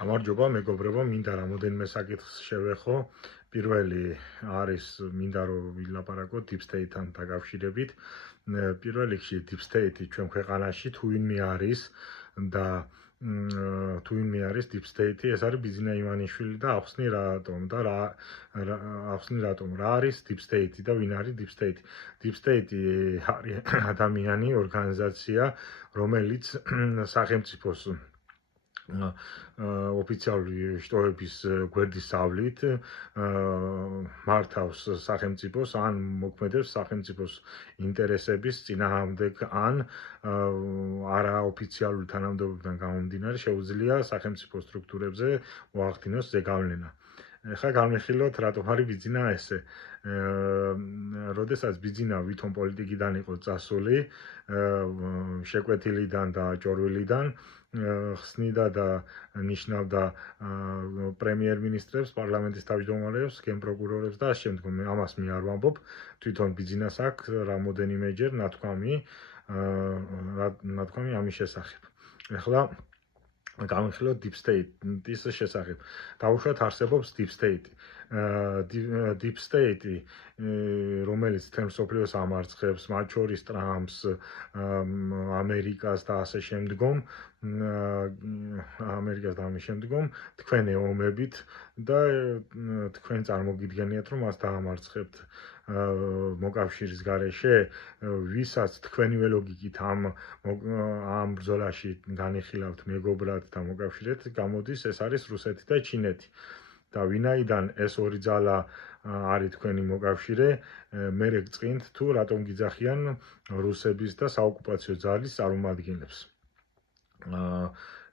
გამარჯობა მეგობრებო, მინდა რამოდენიმე საკითხს შევეხო. პირველი არის მინდა რომ ვილაპარაკოთ Deep State-თან დაკავშირებით. პირველ რიგში Deep State-ი ჩვენ ქვეყანაში თუ ვინმე არის და თუ ვინმე არის Deep State-ი, ეს არის ბიზნა ივანიშვილი და ახსნი რატომ და რა არის Deep State-ი და ვინ არის Deep State-ი. Deep State-ი არის ადამიანი, ორგანიზაცია, რომელიც სახელმწიფოს ოფიციალური შტოების გვერდისავლით მართავს სახელმწიფოს ან მოქმედებს სახელმწიფოს ინტერესების წინააღმდეგ ან არაოფიციალური თანამდებობიდან გამომდინარე შეუძლია სახელმწიფო სტრუქტურებზე მოახდინოს ზეგავლენა. ეხლა განვიხილოთ რატომ არის ბიძინა ესე. როდესაც ბიძინა ვითომ პოლიტიკიდან იყო წასული, შეკვეთილიდან და ჭორვილიდან ხსნიდა და ნიშნავდა პრემიერ-მინისტრებს, პარლამენტის თავმჯდომარეებს, გენპროკურორებს და შემდგომ ამას მე არ ვამბობ, თვითონ ბიძინას აქვს რამოდენიმეჯერ ნათქვამი ამის შესახებ. ეხლა განვიხილოთ Deep State-ის შესახებ. დავუშვათ არსებობს Deep State-ი. Deep State-ი, რომელიც თემს მსოფლიოს ამარცხებს, მათ შორის ტრამპს, ამერიკას და ასე შემდგომ, თქვენ ეომებით და თქვენ წარმოგიდგენიათ, რომ მას დაამარცხებთ მოკავშირის გარეშე, ვისაც თქვენივე ლოგიკით ამ ბრძოლაში განიხილავთ მეგობრად და მოკავშირეთ, გამოდის ეს არის რუსეთი და ჩინეთი. და ვინაიდან ეს ორი ძალა არის თქვენი მოკავშირე, მე გწყინთ თუ რატომ გიძახიან რუსების და საოკუპაციო ძალის წარმომადგენლებს.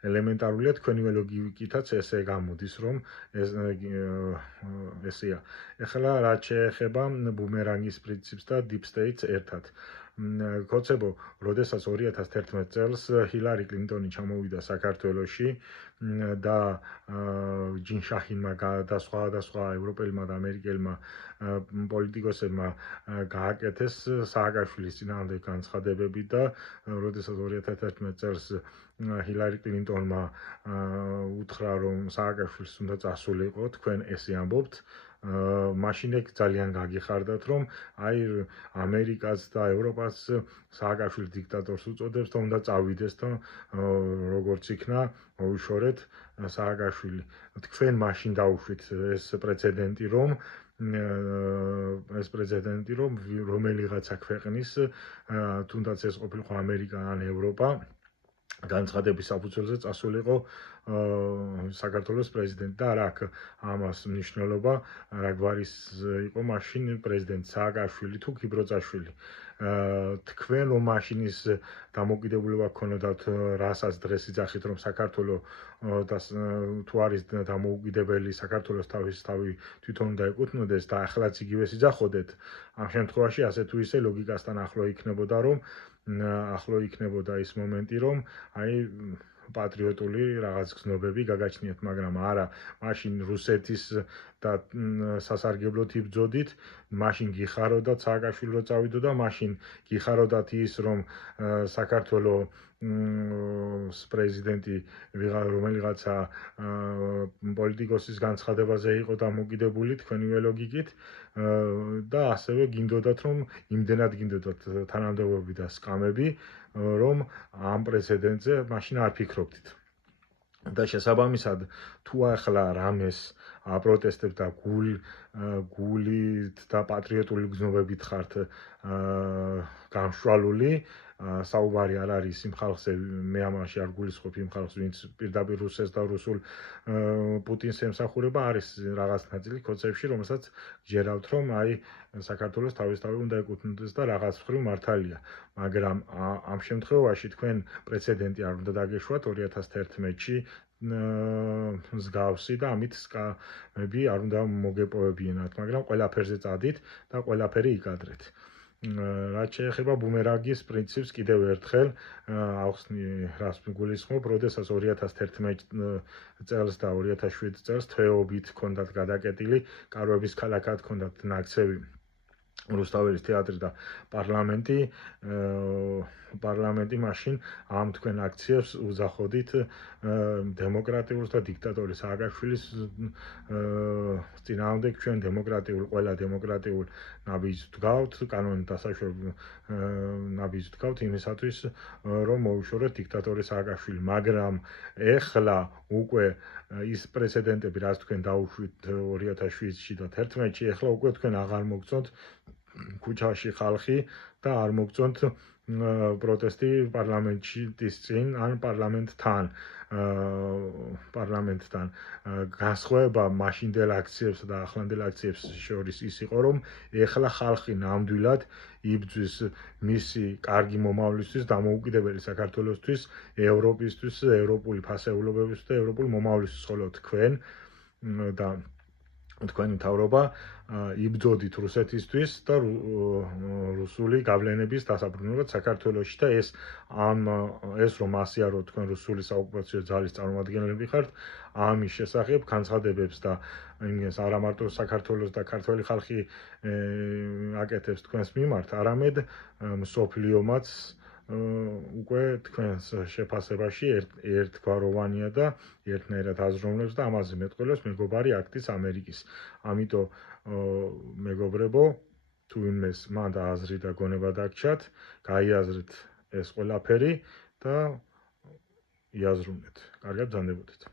ელემენტარულია თქვენივე ლოგიკითაც ესე გამოდის, რომ ესეა. ეხლა რაც შეეხება ბუმერანგის პრინციპს და Deep State-ს ერთად. კოცებო, როდესაც 2011 წელს ჰილარი კლინტონი ჩამოვიდა საქართველოში და ჯინ შაჰინმა და სხვა ევროპელმა და ამერიკელმა პოლიტიკოსებმა გააკეთეს სააკაშვილის წინააღმდეგ განცხადებები და როდესაც 2011 წელს ჰილარი კლინტონმა უთხრა, რომ სააკაშვილს უნდა წასულიყო, თქვენ ესე ამბობთ, მაშინ ეგ ძალიან გაგიხარდათ, რომ აი ამერიკას და ევროპას სააკაშვილის დიქტატორს უწოდებს და უნდა წავიდეს და როგორც იქნა მოუშორეთ სააკაშვილი. თქვენ მაშინ დაუშვით ეს პრეცედენტი, რომ რომელიღაცა ქვეყნის, თუნდაც ეს ყოფილიყო ამერიკა ან ევროპა, განცხადების საფუძველზე წასულიყო საქართველოს პრეზიდენტი და რა აქვს ამას მნიშვნელობა, რა გვარის იყო მაშინ პრეზიდენტ სააკაშვილი თუ კიბროწაშვილი. თქვენ რომ მაშინის დამოკიდებულება გქონოდათ, რასაც დღეს იძახით, რომ საქართველოს თუ არის დამოუკიდებელი, საქართველოს თავი თვითონ უნდა ეკუთვნოდეს და ახლაც იგივეს იძახოდეთ, ამ შემთხვევაში ასე თუ ისე ლოგიკასთან ახლო იქნებოდა ის მომენტი, რომ აი პატრიოტული რაღაც გზნობები გაგაჩნიათ, მაგრამ არა, მაშინ რუსეთის და სასარგებლოდ იბრძოდით, მაშინ გიხაროდათ სააკაშვილი რო წავიდო და მაშინ გიხაროდათ ის, რომ საქართველოს პრეზიდენტი რომელიღაცა პოლიტიკოსის განცხადებაზე იყო დამოკიდებული თქვენივე ლოგიკით და ასევე გინდოდათ, რომ იმდენად გინდოდათ თანამდებობები და სკამები, რომ ამ პრეცედენტზე მაშინ არ ფიქრობდით. და შესაბამისად, თუ ახლა რამეს აპროტესტებთ და გულით და პატრიოტული გზნობებით ხართ გამშვალული, საუბარი არ არის იმ ხალხზე, მე ამაში არ გულისხმობ იმ ხალხს, ვინც პირდაპირ რუსეთს და რუსულ პუტინს ემსახურება, არის რაღაც ნაწილი კოცებში, რომელსაც გჯერავთ, რომ აი საქართველოს თავისთავად უნდა ეკუთვნოდეს და რაღაც მხრივ მართალია. მაგრამ ამ შემთხვევაში თქვენ პრეცედენტი არ უნდა დაგეშვათ 2011-ში მსგავსი და ამით სკამები არ უნდა მოგეპოვებინათ, მაგრამ ყველაფერზე წადით და ყველაფერი იკადრეთ. რაც შეეხება ბუმერანგის პრინციპს, კიდევ ერთხელ ახსნი რას მიგულისხმობ, როდესაც 2011 წელს და 2007 წელს თვეობით ჰქონდათ გადაკეტილი, კარვების ქალაქად ჰქონდათ ნაქცევი რუსთაველის თეატრი და პარლამენტი მაშინ ამ თქვენ აქციებს უძახოდით დემოკრატიულს და დიქტატორი სააკაშვილის წინააღმდეგ ჩვენ ყველა დემოკრატიულ ნაბიჯს ვდგავთ, კანონით დასაშვებ ნაბიჯს ვდგავთ იმისათვის, რომ მოუშოროთ დიქტატორი სააკაშვილი, მაგრამ ეხლა უკვე ის პრეცედენტები, რაც თქვენ დაუშვით 2007-ში და 2011-ში, ეხლა უკვე თქვენ აღარ მოგწონთ ქუჩაში ხალხი და არ მოგწონთ პროტესტი პარლამენტში წინ ან პარლამენტთან განსხვავება მაშინდელ აქციებს და ახლანდელ აქციებს შორის ის იყო, რომ ეხლა ხალხი ნამდვილად იბრძვის მისი კარგი მომავლისთვის, დამოუკიდებელი საქართველოსთვის, ევროპისთვის, ევროპული ფასეულობებისთვის და ევროპული მომავლისთვის, ხოლო თქვენ და თქვენი მთავრობა იბრძოდით რუსეთისთვის და რუსული გავლენების დასაბრუნებლად საქართველოში და ეს რომ ასიარო თქვენ რუსული საოკუპაციო ძალის წარმომადგენლები ხართ, ამის შესახებ განცხადებებს და იმის არა მარტო საქართველოს და ქართველი ხალხი აკეთებს თქვენს მიმართ, არამედ მსოფლიომაც უკვე თქვენს შეფასებაში ერთგვაროვანია და ერთნაირად აზროვნებს და ამაზე მეტყველებს მეგობარი აქტის ამერიკის. ამიტომ მეგობრებო, თუ ვინმეს მანდ აზრი და გონება დაგჭათ, გაიაზრეთ ეს ყველაფერი და იაზრუნეთ. კარგად ბრძანდებოდეთ.